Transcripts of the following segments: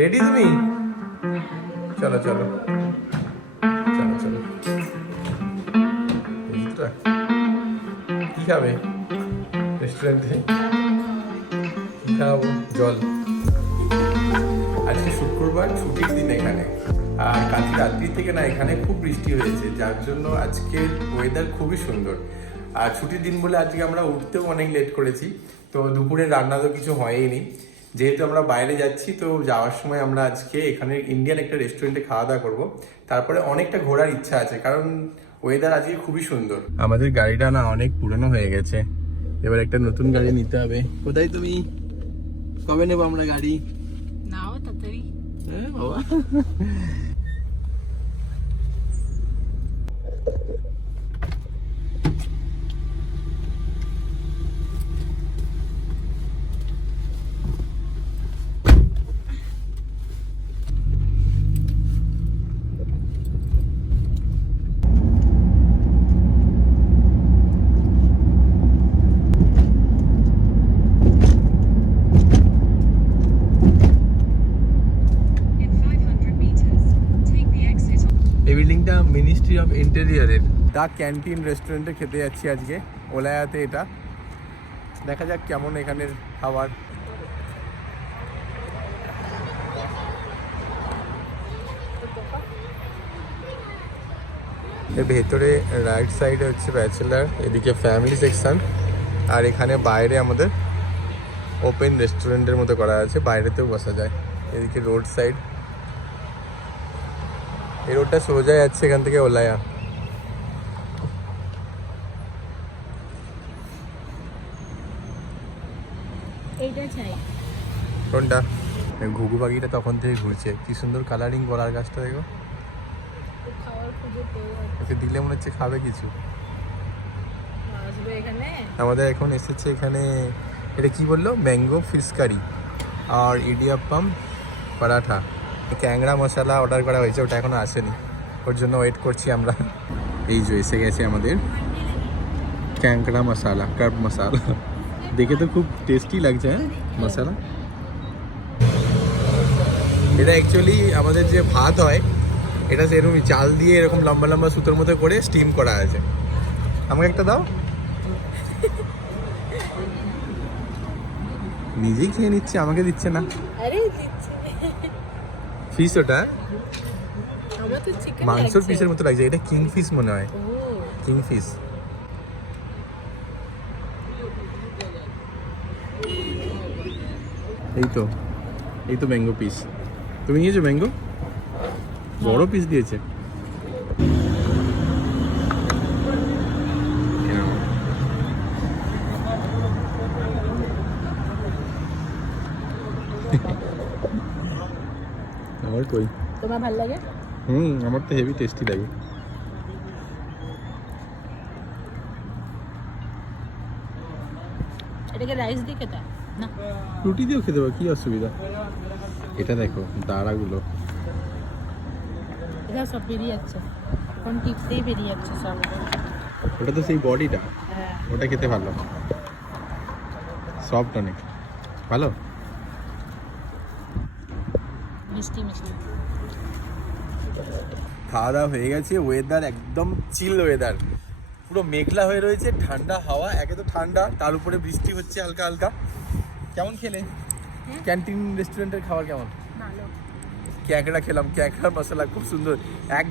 Ready তুমি? চলো চলো চলো চলো। কি খাবে রেস্টুরেন্টে? কি খাবো? জল। আজকে শুক্রবার, ছুটির দিন এখানে। আর কালকে রাত্রি থেকে না এখানে খুব বৃষ্টি হয়েছে, যার জন্য আজকের ওয়েদার খুবই সুন্দর। আর ছুটির দিন বলে আজকে আমরা উঠতেও অনেক লেট করেছি, তো দুপুরে রান্না তো কিছু হয়নি। যেহেতু আমরা বাইরে যাচ্ছি, তো যাওয়ার সময় আমরা আজকে এখানে ইন্ডিয়ান একটা রেস্টুরেন্টে খাওয়া দাওয়া করবো। তারপরে অনেকটা ঘোরার ইচ্ছা আছে, কারণ ওয়েদার আজকে খুবই সুন্দর। আমাদের গাড়িটা না অনেক পুরনো হয়ে গেছে, এবার একটা নতুন গাড়ি নিতে হবে। কোথায় তুমি? কবে নেবো আমরা গাড়ি? নাও তাড়াতাড়ি। হ্যাঁ বাবা। এই বিল্ডিংটা মিনিস্ট্রি অফ ইন্টেরিয়ারের। দা ক্যান্টিন রেস্টুরেন্টে খেতে যাচ্ছি আজকে, ওলায়াতে। এটা দেখা যাক কেমন এখানের খাবার। এর ভেতরে রাইট সাইডে হচ্ছে ব্যাচেলার, এদিকে ফ্যামিলি সেকশন, আর এখানে বাইরে আমাদের ওপেন রেস্টুরেন্টের মতো করা আছে, বাইরেতেও বসা যায়। এদিকে রোড সাইড, এই রোডটা সোজা যাচ্ছে এখান থেকে ওলায়া। এইটা চাই। কোনটা? ঘুঘু পাখিটা তখন থেকে ঘুরছে, কি সুন্দর কালারিং করার গাছটা দেখো। খাওয়ার খুঁজে পেয়ে ওকে দিলে মনে হচ্ছে খাবে কিছু। আসবে এখানে। আমাদের এখন এসেছে এখানে, এটা কি বললো, ম্যাঙ্গো ফিশ কারি আর ইডিয়াপ্পাম পরাঠা। ক্যাংড়া মশলা অর্ডার করা হয়েছে, ওটা এখনো আসেনি, ওর জন্য ওয়েট করছি আমরা। এই যে এসে গেছে আমাদের ক্যাংড়া মশলা, কার্ব মশলা। দেখে তো খুব টেস্টি লাগছে। হ্যাঁ মশলা। এটা অ্যাকচুয়ালি আমাদের যে ভাত হয়, এটা সেরকমই চাল দিয়ে এরকম লম্বা লম্বা সুতোর মতো করে স্টিম করা আছে। আমাকে একটা দাও। নিজেই খেয়ে নিচ্ছে, আমাকে দিচ্ছে না। আরে দিচ্ছি। ফিশ ওটা আমার তো চিকেন মাংসর পিসের মতো লাগছে, এটা কিং ফিশ মনে হয়, ও কিং ফিশ। এই তো ম্যাঙ্গো পিস। তুমি নিয়েছো ম্যাঙ্গো? বড় পিস দিয়েছে। আমার কই? তোমার ভালো লাগে? আমার তো হেভি টেস্টি লাগে। এটাকে রাইস দিয়ে খেতে না? রুটি দিয়েও খেতে পারো, কি অসুবিধা। এটা দেখো দাঁড়াগুলো। এটা সব বেরিয়ে যাচ্ছে, এখন টিপতেই বেরিয়ে যাচ্ছে সব। ওটা তো সেই বডিটা, হ্যাঁ ওটা খেতে ভালো, সফট অনেক ভালো। মিষ্টি মিষ্টি। খাওয়া দাওয়া হয়ে গেছে, ওয়েদার একদম চিল ওয়েদার, পুরো মেঘলা হয়ে রয়েছে, ঠান্ডা হাওয়া, একে তো ঠান্ডা, তার উপরে বৃষ্টি হচ্ছে হালকা হালকা। কেমন খেলে ক্যান্টিন রেস্টুরেন্টের খাবার? কেমন? ভালো। ক্যাঁকড়া খেলাম, ক্যাঁকড়ার মশলা খুব সুন্দর। 1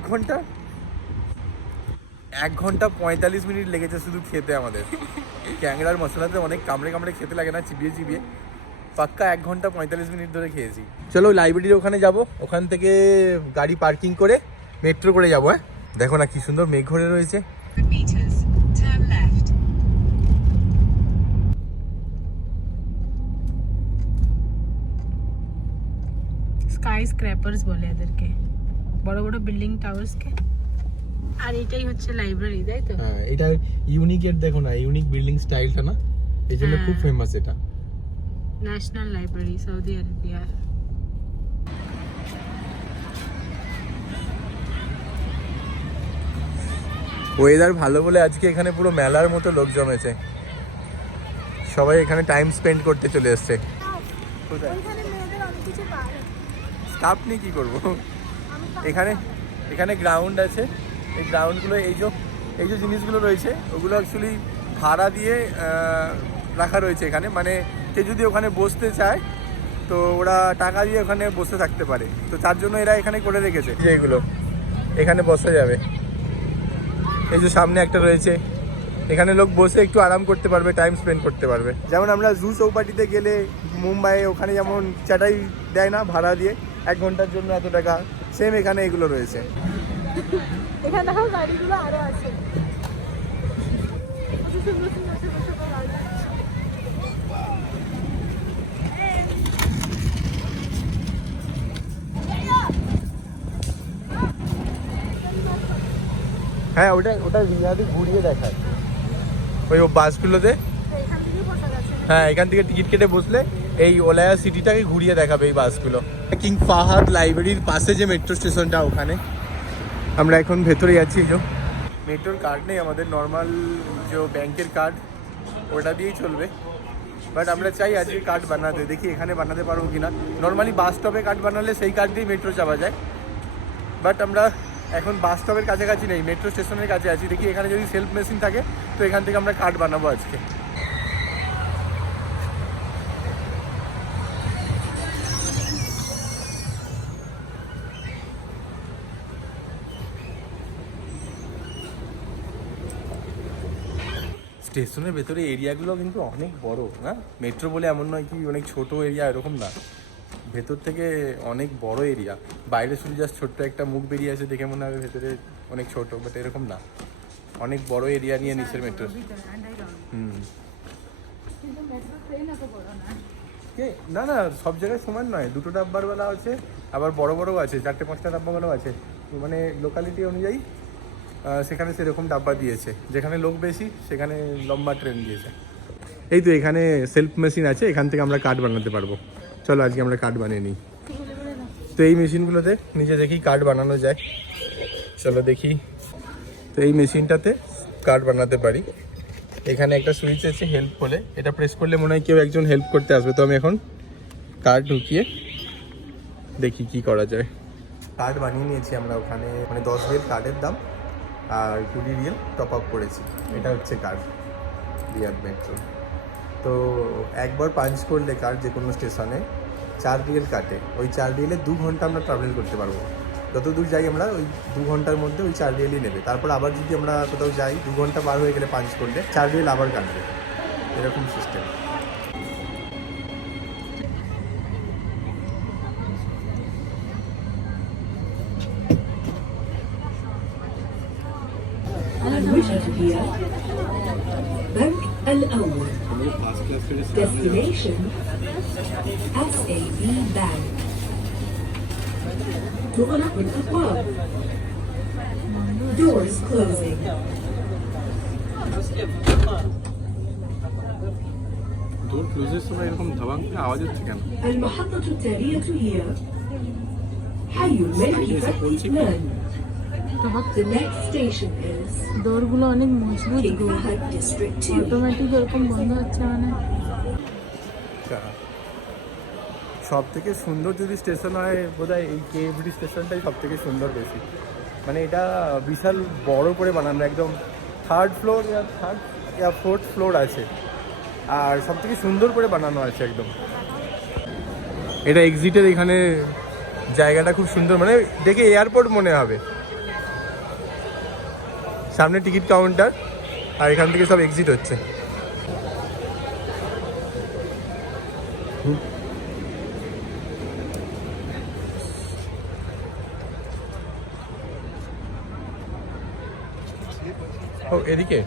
ঘন্টা 45 মিনিট লেগেছে শুধু খেতে আমাদের। ক্যাঁকড়ার মশলাতে অনেক কামড়ে কামড়ে খেতে লাগে না, চিবিয়ে চিবিয়ে। পাক্কা 1 ঘন্টা 45 মিনিট ধরে খেয়েছি। চলো লাইব্রেরির ওখানে যাব, ওখান থেকে গাড়ি পার্কিং করে মেট্রো করে যাবো। হ্যাঁ দেখো না কি সুন্দর মেঘ ঘরে রয়েছে। স্কাই স্ক্র্যাপার্স বলে এদেরকে, বড় বড় বিল্ডিং টাওয়ার্স কে। আর এটাই হচ্ছে লাইব্রেরি, তাই তো? হ্যাঁ এটা ইউনিকের, দেখো না ইউনিক বিল্ডিং স্টাইলটা না, এই জন্য খুব ফেমাস এটা। ন্যাশনাল লাইব্রেরি সৌদি আরবিয়ার। ওয়েদার ভালো বলে আজকে এখানে পুরো মেলার মতো লোক জমেছে, সবাই এখানে টাইম স্পেন্ড করতে চলে এসছে। স্টাফ নিয়ে কী করবো? এখানে এখানে গ্রাউন্ড আছে, এই গ্রাউন্ডগুলো এই যে জিনিসগুলো রয়েছে ওগুলো অ্যাকচুয়ালি ভাড়া দিয়ে রাখা রয়েছে এখানে, মানে কেউ যদি ওখানে বসতে চায় তো ওরা টাকা দিয়ে ওখানে বসে থাকতে পারে, তো তার জন্য এরা এখানে করে রেখেছে যে এগুলো এখানে বসা যাবে। এই যে সামনে একটা রয়েছে, এখানে লোক বসে একটু আরাম করতে পারবে, টাইম স্পেন্ড করতে পারবে। যেমন আমরা জু চৌপাটিতে গেলে মুম্বাইয়ে ওখানে যেমন চাটাই দেয় না ভাড়া দিয়ে 1 ঘন্টার জন্য এত টাকা, সেম এখানে এগুলো রয়েছে। এখানে দেখো গাড়িগুলো আরো আছে। হ্যাঁ ওটা রিয়াদি ঘুরিয়ে দেখায় ওই বাসগুলোতে। হ্যাঁ এখান থেকে টিকিট কেটে বসলে এই ওলায়া সিটিটাকে ঘুরিয়ে দেখাবে এই বাসগুলো। কিং ফাহাদ লাইব্রেরির পাশে যে মেট্রো স্টেশনটা, ওখানে আমরা এখন ভেতরে যাচ্ছি। যে মেট্রোর কার্ড নেই আমাদের, নর্মাল যে ব্যাংকের কার্ড ওটা দিয়েই চলবে, বাট আমরা চাই আজকে কার্ড বানাতে, দেখি এখানে বানাতে পারবো কিনা। নর্মালি বাস স্টপে কার্ড বানালে সেই কার্ড দিয়েই মেট্রো যাওয়া যায়, বাট আমরা এখন বাস স্টপের কাছাকাছি নেই, মেট্রো স্টেশনের কাছে আছি। দেখি এখানে যদি সেলফ মেশিন থাকে তো এখান থেকে আমরা কার্ড বানাবো আজকে। স্টেশনের ভেতরে এরিয়াগুলো কিন্তু অনেক বড়, হ্যাঁ মেট্রো বলে এমন নয় কি অনেক ছোট এরিয়া, এরকম না, ভেতর থেকে অনেক বড় এরিয়া। বাইরে শুধু জাস্ট ছোট্ট একটা মুখ বেরিয়ে আছে দেখে মনে হবে ভেতরে অনেক ছোট, বাট এরকম না, অনেক বড় এরিয়া নিয়ে নিচের মেট্রো। না না সব জায়গায় সমান নয়, 2টো ডাব্বারওয়ালা আছে, আবার বড় বড়ও আছে, 4-5টা ডাব্বাওয়ালাও আছে, মানে লোকালিটি অনুযায়ী সেখানে সেরকম ডাব্বা দিয়েছে, যেখানে লোক বেশি সেখানে লম্বা ট্রেন দিয়েছে। এই তো এখানে সেলফ মেশিন আছে, এখান থেকে আমরা কার্ড বানাতে পারবো। চলো আজকে আমরা কার্ড বানিয়ে নিই। তো এই মেশিনগুলোতে নিজে দেখি কার্ড বানানো যায়, চলো দেখি। তো এই মেশিনটাতে কার্ড বানাতে পারি, এখানে একটা সুইচ আছে হেল্প বলে, এটা প্রেস করলে মনে হয় কেউ একজন হেল্প করতে আসবে। তো আমি এখন কার্ড ঢুকিয়ে দেখি কি করা যায়। কার্ড বানিয়ে নিয়েছি আমরা ওখানে, মানে 10 রিয়েল কার্ডের দাম আর 20 রিয়েল টপ আপ করেছি। এটা হচ্ছে কার্ড রিয়াদ মেট্রো। তো একবার পাঞ্চ করলে কার্ড যে কোনো স্টেশনে 4 রিয়েল কাটে, ওই 4 রিয়েলে 2 ঘন্টা আমরা ট্রাভেল করতে পারবো। যত দূর যাই আমরা ওই 2 ঘন্টার মধ্যে ওই 4 রিয়েলই নেবে। তারপর আবার যদি আমরা কোথাও যাই 2 ঘন্টা পার হয়ে গেলে পাঞ্চ করলে 4 রিয়েল আবার কাটবে, এরকম system. Bank الأول Destination SAB Bank تغلق الأبواب Doors closing ডোর ক্লোজের সময় এরকম ধাবাং করে আওয়াজ হচ্ছে কেন? المحطة التالية هي حي الملك فهد The next station is ডোরগুলো অনেক মজবুত, King Fahd District 2. অটোমেটিক এরকম বন্ধ হচ্ছে, মানে সব থেকে সুন্দর যদি স্টেশন হয় বোধহয় এই কেএফডি স্টেশনটাই সব থেকে সুন্দর বেশি, মানে এটা বিশাল বড় করে বানানো, একদম 3rd ফ্লোর ইয়া 4th ফ্লোর আছে, আর সব থেকে সুন্দর করে বানানো আছে একদম। এটা এক্সিটের এখানে জায়গাটা খুব সুন্দর, মানে দেখে এয়ারপোর্ট মনে হবে। সামনে টিকিট কাউন্টার আর এখান থেকে সব এক্সিট হচ্ছে। ও এদিকে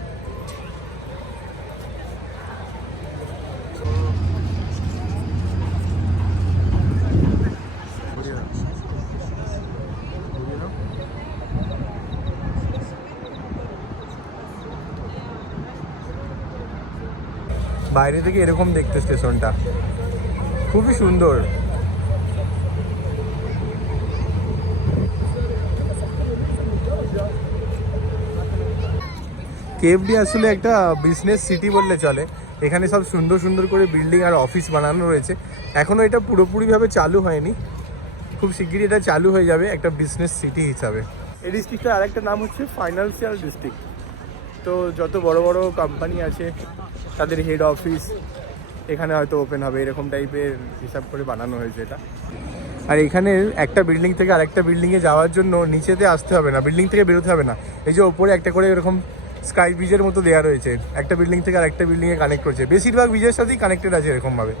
বাইরে থেকে এরকম দেখতে স্টেশনটা খুবই সুন্দর। কেএফডি আসলে একটা বিজনেস সিটি বললে চলে, এখানে সব সুন্দর সুন্দর করে বিল্ডিং আর অফিস বানানো রয়েছে। এখনও এটা পুরোপুরিভাবে চালু হয়নি, খুব শিগগিরই এটা চালু হয়ে যাবে একটা বিজনেস সিটি হিসাবে। এই ডিস্ট্রিক্টটার আরেকটা নাম হচ্ছে ফাইন্যান্সিয়াল ডিস্ট্রিক্ট। তো যত বড় বড় কোম্পানি আছে তাদের হেড অফিস এখানে হয়তো ওপেন হবে, এরকম টাইপের হিসাব করে বানানো হয়েছে এটা। আর এখানে একটা বিল্ডিং থেকে আরেকটা বিল্ডিংয়ে যাওয়ার জন্য নিচেতে আসতে হবে না, বিল্ডিং থেকে বেরোতে হবে না। এই যে ওপরে একটা করে এরকম স্কাই ব্রিজের মতো দেওয়া রয়েছে, একটা বিল্ডিং থেকে আরেকটা বিল্ডিংয়ে কানেক্ট করছে। বেশিরভাগ ব্রিজের সাথেই কানেক্টেড আছে এরকমভাবে।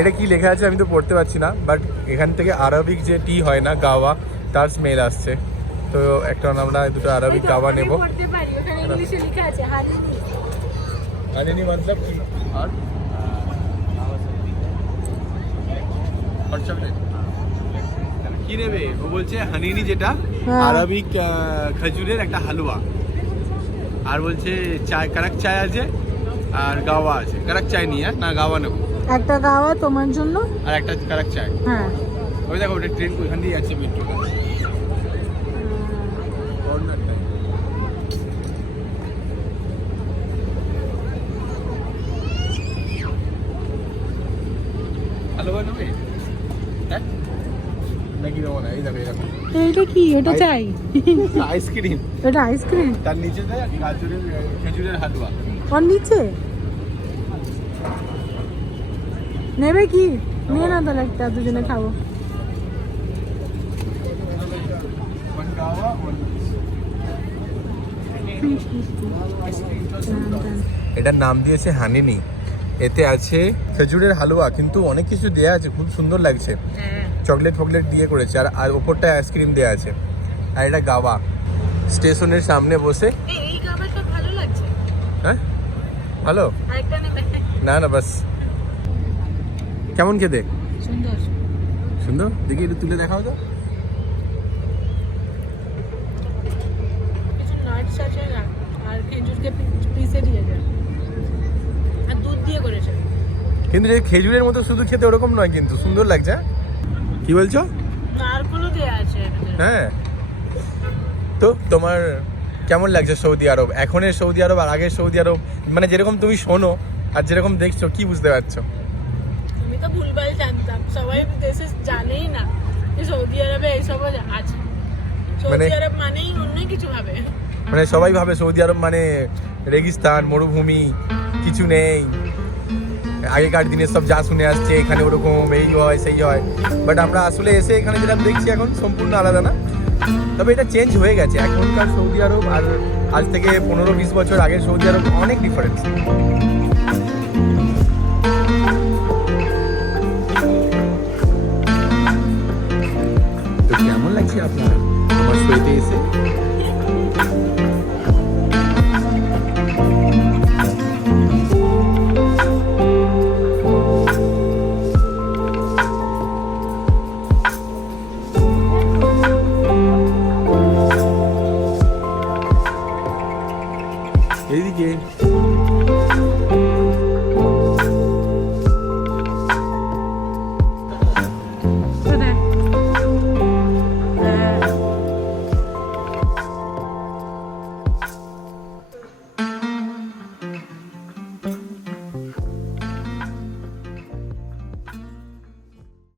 এটা কি লেখা আছে আমি তো পড়তে পারছি না, বাট এখান থেকে আরবিক যে টি হয় না গাওয়া, তার স্মেল আসছে। তো একটা আমরা দুটো আরবিক গাওয়া নেব। পড়তে পারি, ওখানে ইংলিশে লেখা আছে হানিনি। হানিনি मतलब কি? আর কি নেবে? ও বলছে হানিনি যেটা আরবিক খেজুরের একটা হালুয়া, আর বলছে চায় কারাক চায় আছে আর গাওয়া আছে। কারাক চায় নিয়ে না গাওয়া নেবো, একটা গাওয়া তোমার জন্য আর একটা কারাক চায়। হ্যাঁ ওই দেখো ওটা ট্রেন ওইখান দিয়ে যাচ্ছে মেট্রোটা। হালুয়া নেবে? হ্যাঁ নাকি নেবো না? এই দেখো এরকম এইটা কি? ওটা চাই। আইসক্রিম, ওটা আইসক্রিম, তার নিচে দেয় গাজরের খেজুরের হালুয়া। ওর নিচে নেবে কি? নিয়ে না তাহলে একটা, দুজনে খাবো। এটার নাম দিয়েছে হানিনি। এতে আছে খেজুরের হালুয়া, কিন্তু অনেক কিছু দেয়া আছে, খুব সুন্দর লাগছে। চকলেট ফকলেট দিয়ে করেছে, আর ওপরটায় আইসক্রিম দেওয়া আছে। আর এটা গাওয়া। স্টেশনের সামনে বসে এই গাওয়াটা ভালো লাগছে। হ্যাঁ ভালো আরেকটা নেবে? না না বাস। কেমন খেতে? সুন্দর সুন্দর, দেখি একটু তুলে দেখাও তো। কিছু নাটস আছে না, আর খেজুরকে পিসে দিয়ে যায়, আর দুধ দিয়ে করেছে। কিন্তু যে খেজুরের মতো শুধু খেতে ওরকম নয়, কিন্তু সুন্দর লাগছে। কি বলছো? নারকেলও দেয়া আছে ভিতরে। হ্যাঁ। তো তোমার কেমন লাগছে সৌদি আরব? এখনের সৌদি আরব আর আগের সৌদি আরব, মানে যেরকম তুমি শোনো আর যেরকম দেখছো, কি বুঝতে পারছো? আমি তো ভুলভাল জানতাম, সবাই দেশে জানেই না যে সৌদি আরবে এইসব আছে। সৌদি আরব মানেই অন্য কিছু ভাবে। মানে সবাই ভাবে সৌদি আরব মানে রেগিস্তান, মরুভূমি, কিছু নেই। আগেকার দিনে সব যা শুনে আসছে এখানে ওরকম এই হয় সেই হয়, বাট আমরা আসলে এসে এখানে যেটা দেখছি এখন সম্পূর্ণ আলাদা না। তবে এটা চেঞ্জ হয়ে গেছে। এখনকার সৌদি আরব আর আজ থেকে 15-20 বছর আগের সৌদি আরব অনেক ডিফারেন্স। তো কেমন লাগছে আপনার আমার শোতে এসে? এইদিকে